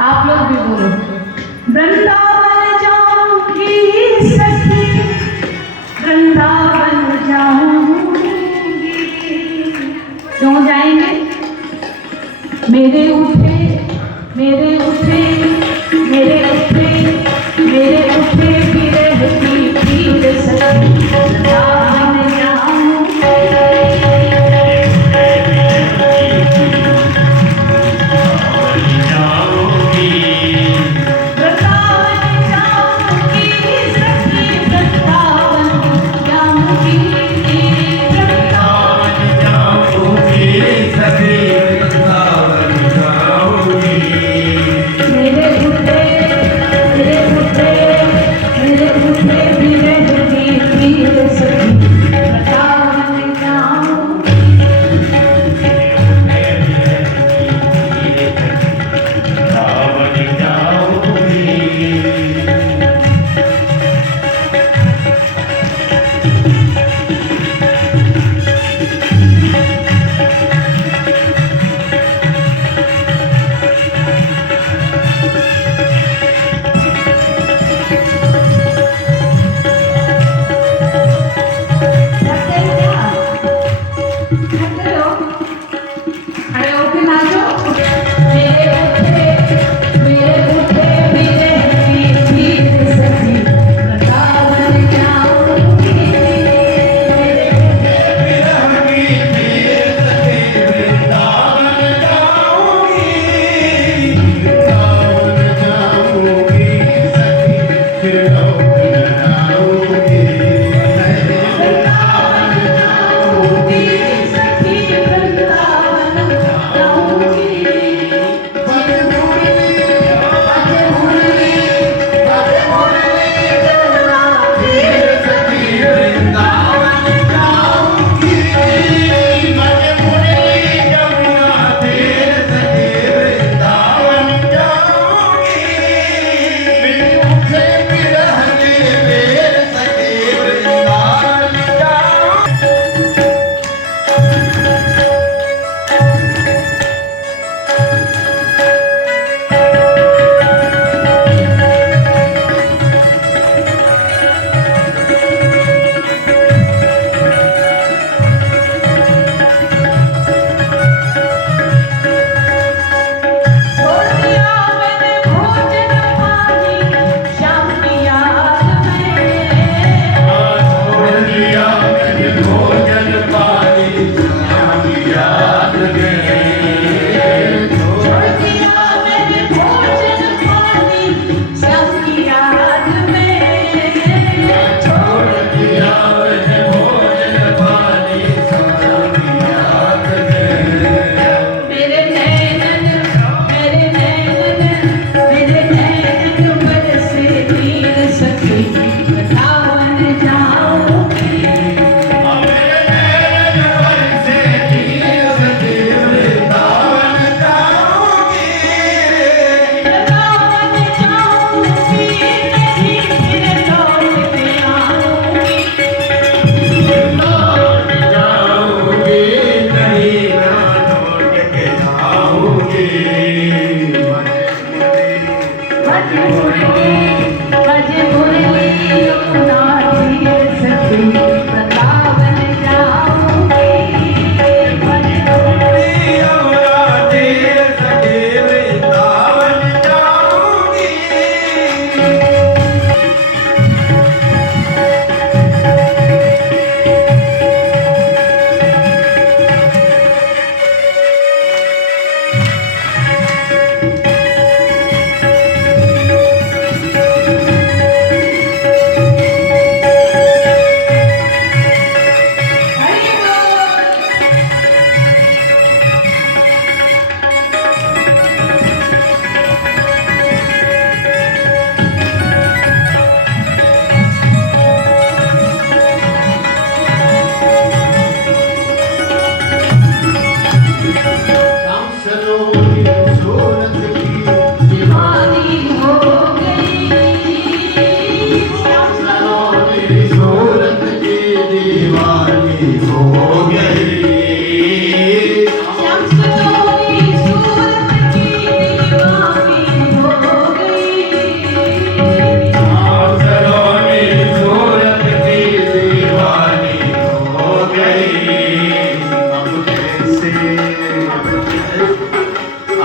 आप लोग भी बोलो। वृंदावन जाऊंगी सखी, वृंदावन जाऊंगी। क्यों जाएंगे? मेरे उठे मेरे उठे मेरे उठे मेरे उठे भी रहती पीर सखी, वृंदावन मेरे उठे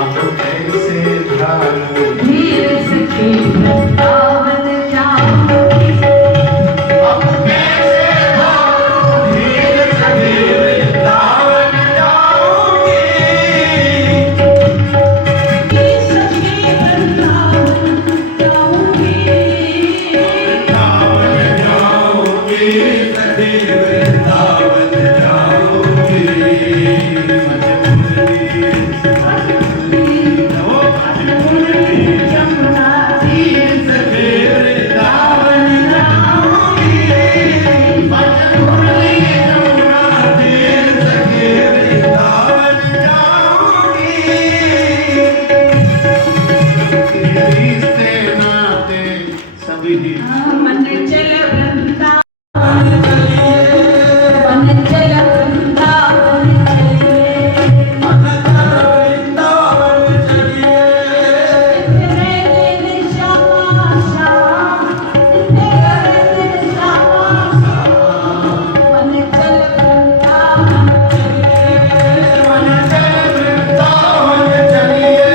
अब कैसे ढालूं धीर सखी वृंदावन जाऊंगी अब कैसे ढालूं धीर सखी वृंदावन जाऊंगी धीर सखी वृंदावन जाऊंगी वृंदावन जाऊंगी सखी वृंदावन जाऊंगी जमुना धीर सखी वृंदावन जाऊंगी मुरली जमुना धीर सखी वृंदावन जाऊंगी रिश्ते नाते सभी मन चल वृंदावन मन चल वृंदावन वृंदावन चलिए तेरे दिन श्यामा श्याम तेरे दिन श्यामा मन चल वृंदावन मन चल वृंदावन चलिए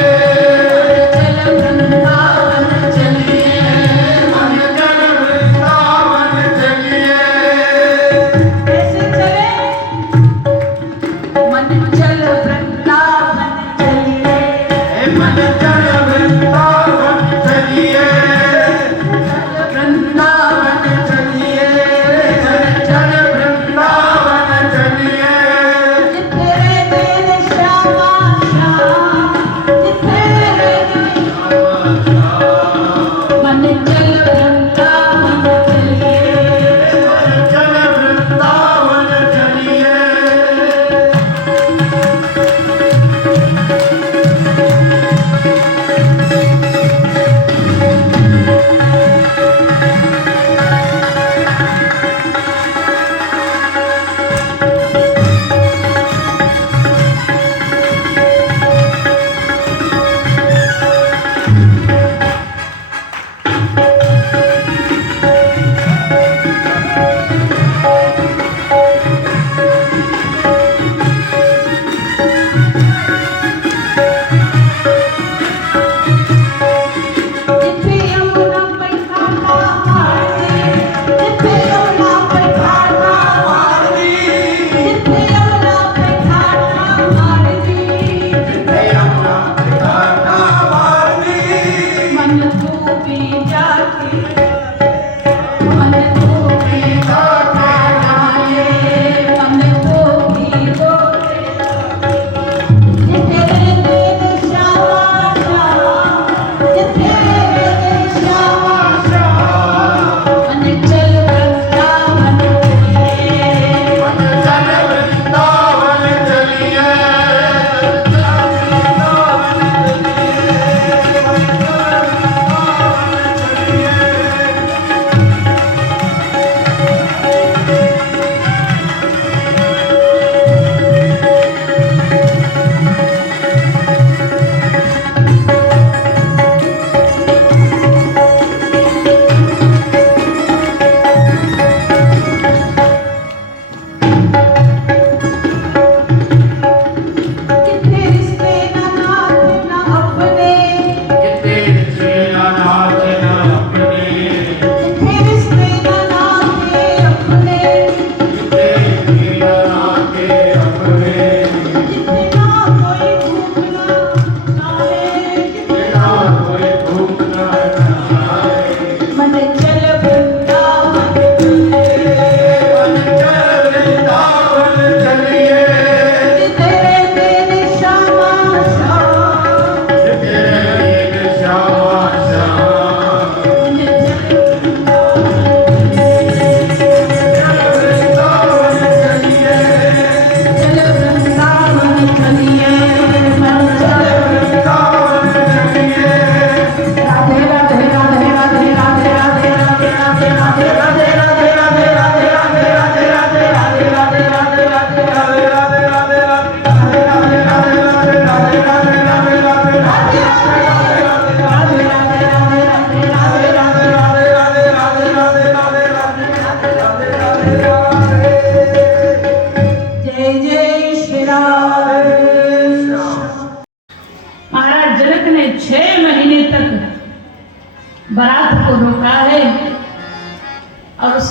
चल वृंदावन चलिए मन चल वृंदावन चलिए कैसे चले मन चल वृंदावन चलिए मन चल वृंदावन चलिए वृंदावन चलिए चल वृंदावन चलिए तेरे दिन श्यामा श्याम तेरे दिन मन चल वृंदावन चलिए मन चल वृंदावन चलिए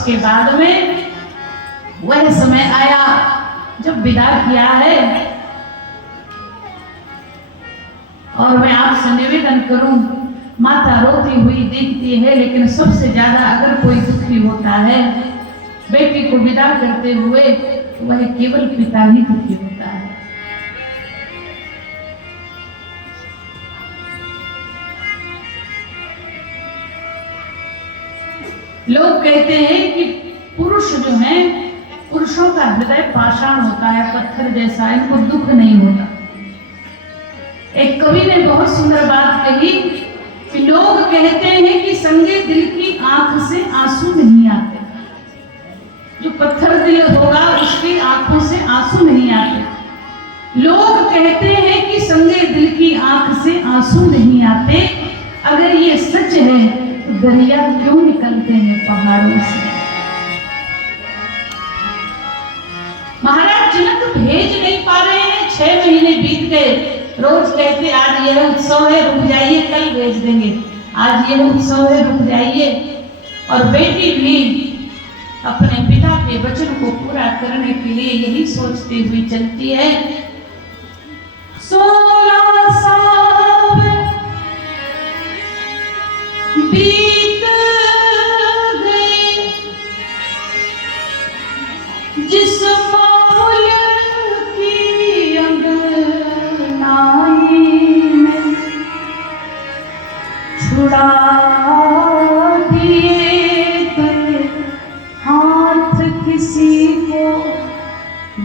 उसके बाद में वह समय आया जब विदा किया है। और मैं आपसे निवेदन करूं, माता रोती हुई दिखती है, लेकिन सबसे ज्यादा अगर कोई दुखी होता है बेटी को विदा करते हुए, तो वह केवल पिता ही दुखी होता है। लोग कहते हैं कि पुरुष जो हैं, पुरुषों का हृदय पाषाण होता है, पत्थर जैसा, इनको दुख नहीं होता। एक कवि ने बहुत सुंदर बात कही कि लोग कहते हैं कि संगे दिल की आंख से आंसू नहीं आते। जो पत्थर दिल होगा उसकी आंखों से आंसू नहीं आते। लोग कहते हैं कि संगे दिल की आंख से आंसू नहीं आते। अगर ये सच है तो दरिया क्यों निकलते हैं पहाड़ों से? महाराज जनक भेज नहीं पा रहे हैं, 6 महीने बीत गए। रोज कहते आज यह उत्सव है, रुक जाइए, कल भेज देंगे। आज यह उत्सव है, रुक जाइए। और बेटी भी अपने पिता के वचन को पूरा करने के लिए यही सोचती हुई चलती है। 16 साल बीत गए जिस माहौल की अंगनाई में, छुड़ा दिए थे हाथ किसी को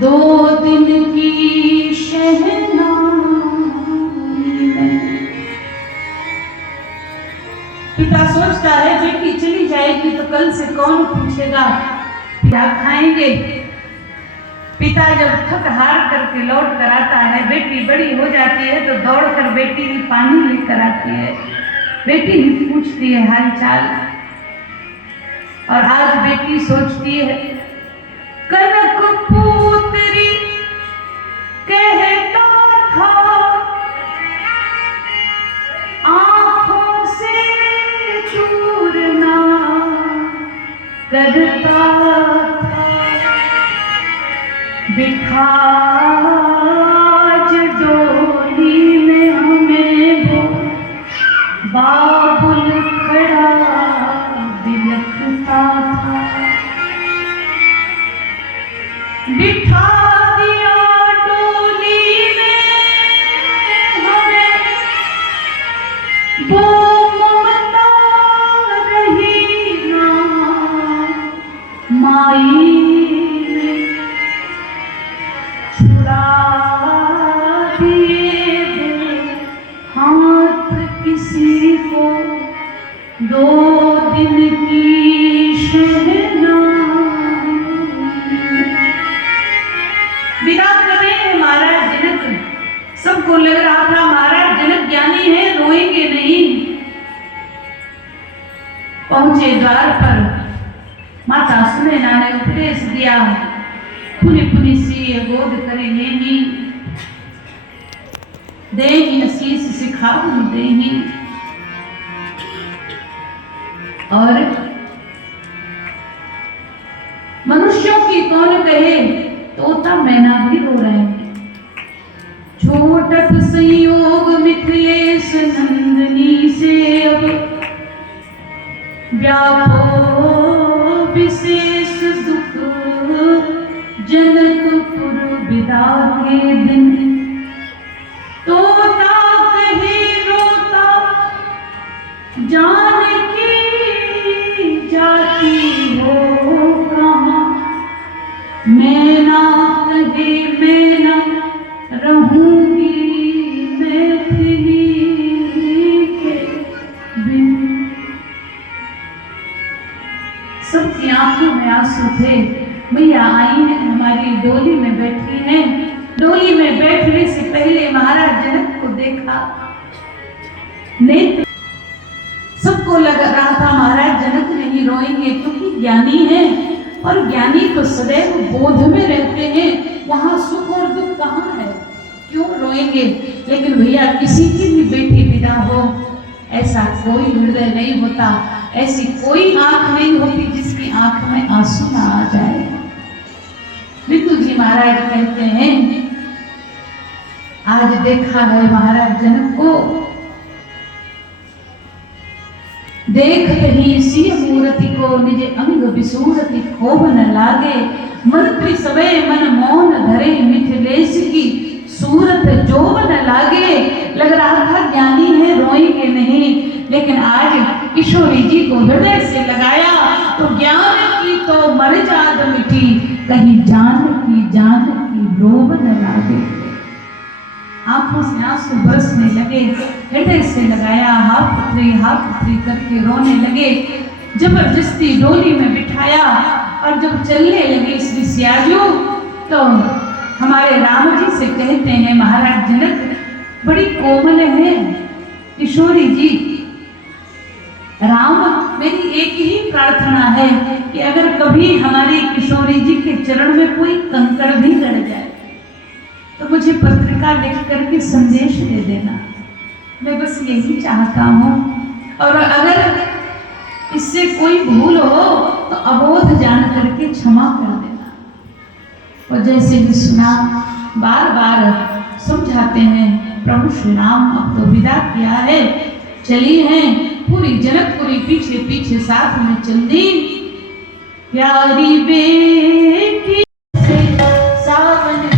2 दिन की शहनाई में। पिता सोचता है बेटी चली जाएगी तो कल से कौन पूछेगा, क्या खाएंगे। पिता जब थक हार करके लौट कर आता है, बेटी बड़ी हो जाती है तो दौड़ कर बेटी की पानी लेकर आती है। बेटी ही पूछती है हाल चाल। और आज बेटी सोचती है, कनक पुत्री कहता था आंखों से दूर ना करता था, बिठा डोली में हमें वो बाबुल खड़ा बिलखता था। बिठा दिया डोली में हमें वो ममता रही ना माई में, छुड़ा दिए हाथ किसी को 2 दिन की शहनाई। विदा कर रहे हैं महाराज जनक। सबको लग रहा था महाराज जनक ज्ञानी है, रोएंगे नहीं। पहुंचे द्वार पर, माता सुनैना ने उपदेश दिया, पुनि पुनि सी गोद करी लेनी, देही असीस सिखाऊ देही। और मनुष्यों की कौन कहे, तोता मैना भी रो रहे हैं। छोटत संयोग मिथिलेश नंदनी से अब व्यापो विशेष दुख जनकपुर विदा के दिन। तोता कहे रोता जानकी जाती हो कहाँ, मैना कहे मैना रहूंगी मैथिली के बिन। सबकी आंखों में आंसू थे। मैया आई है, हमारी डोली में बैठी है। डोली में बैठने से पहले महाराज जनक को देखा, नेत्र सबको लग रहा था महाराज जनक नहीं रोएंगे क्योंकि ज्ञानी है, और ज्ञानी तो सदैव बोध में रहते हैं, वहां सुख और दुख कहाँ है, क्यों रोएंगे। लेकिन भैया किसी की भी बेटी विदा हो, ऐसा कोई हृदय नहीं होता, ऐसी कोई आंख नहीं होती जिसकी आंख में आंसू ना आ जाए। बिंदु जी महाराज कहते हैं, आज देखा है महाराज जनक को, देख रही सी मूर्ति को निज अंग विसूरति खोभ न लागे। मंत्री समय मन मौन धरे मिथिलेश की सूरत जोब न लागे। लग रहा था ज्ञानी है रोएंगे नहीं, लेकिन आज किशोरी जी को हृदय से लगाया तो ज्ञान की तो मर जाद मिटी, कहीं जान की लोभ न लागे। आंखों से आंसू बरसने लगे, हृदय से लगाया, हाथ पुत्री करके रोने लगे। जबरदस्ती डोली में बिठाया और जब चलने लगे श्री सियाजू, तो हमारे राम जी से कहते हैं, महाराज जनक बड़ी कोमल है किशोरी जी। राम, मेरी एक ही प्रार्थना है कि अगर कभी हमारी किशोरी जी के चरण में कोई कंकड़ भी गड़ जाए तो मुझे पत्रिका लिख करके संदेश दे देना। मैं बस यही चाहता हूँ, और अगर इससे कोई भूल हो तो अबोध जान करके क्षमा कर देना। और जैसे भी सुना, बार बार समझाते हैं, प्रभु श्री राम अब तो विदा किया है, चली हैं पूरी जनकपुरी पीछे पीछे साथ में चल दी। प्यारी बेटी से सावन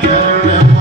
चरण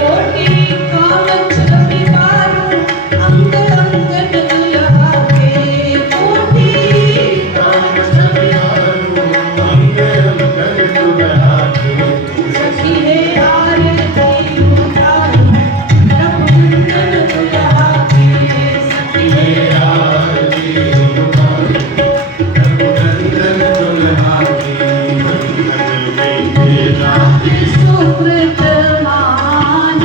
कोटि कामच विवारो अंग अंगन दुल्हा के कोटि सखी है आरती उतारो रघुनंदन दुल्हा के सखी है सुकृत मान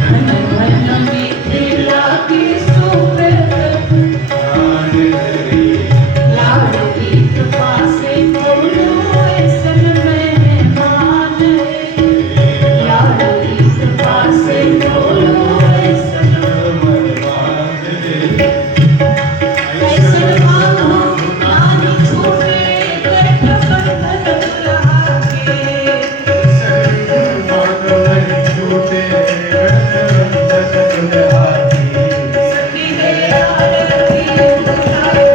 धन धन मिथिला की सुकृत लाडली कृपा से बोलो ऐसन मेहमान लाडली कृपा से बोलो ऐसन मानो नानी छूटे गर्भ बंधन दुल्हा के सखी है आरती उतारो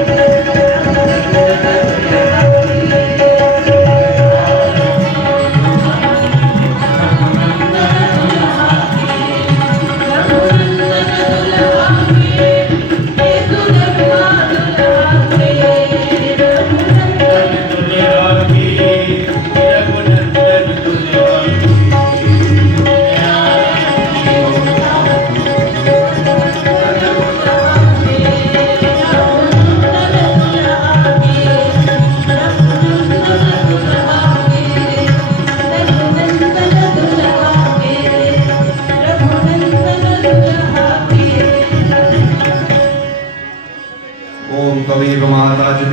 ओम कबीर महाराज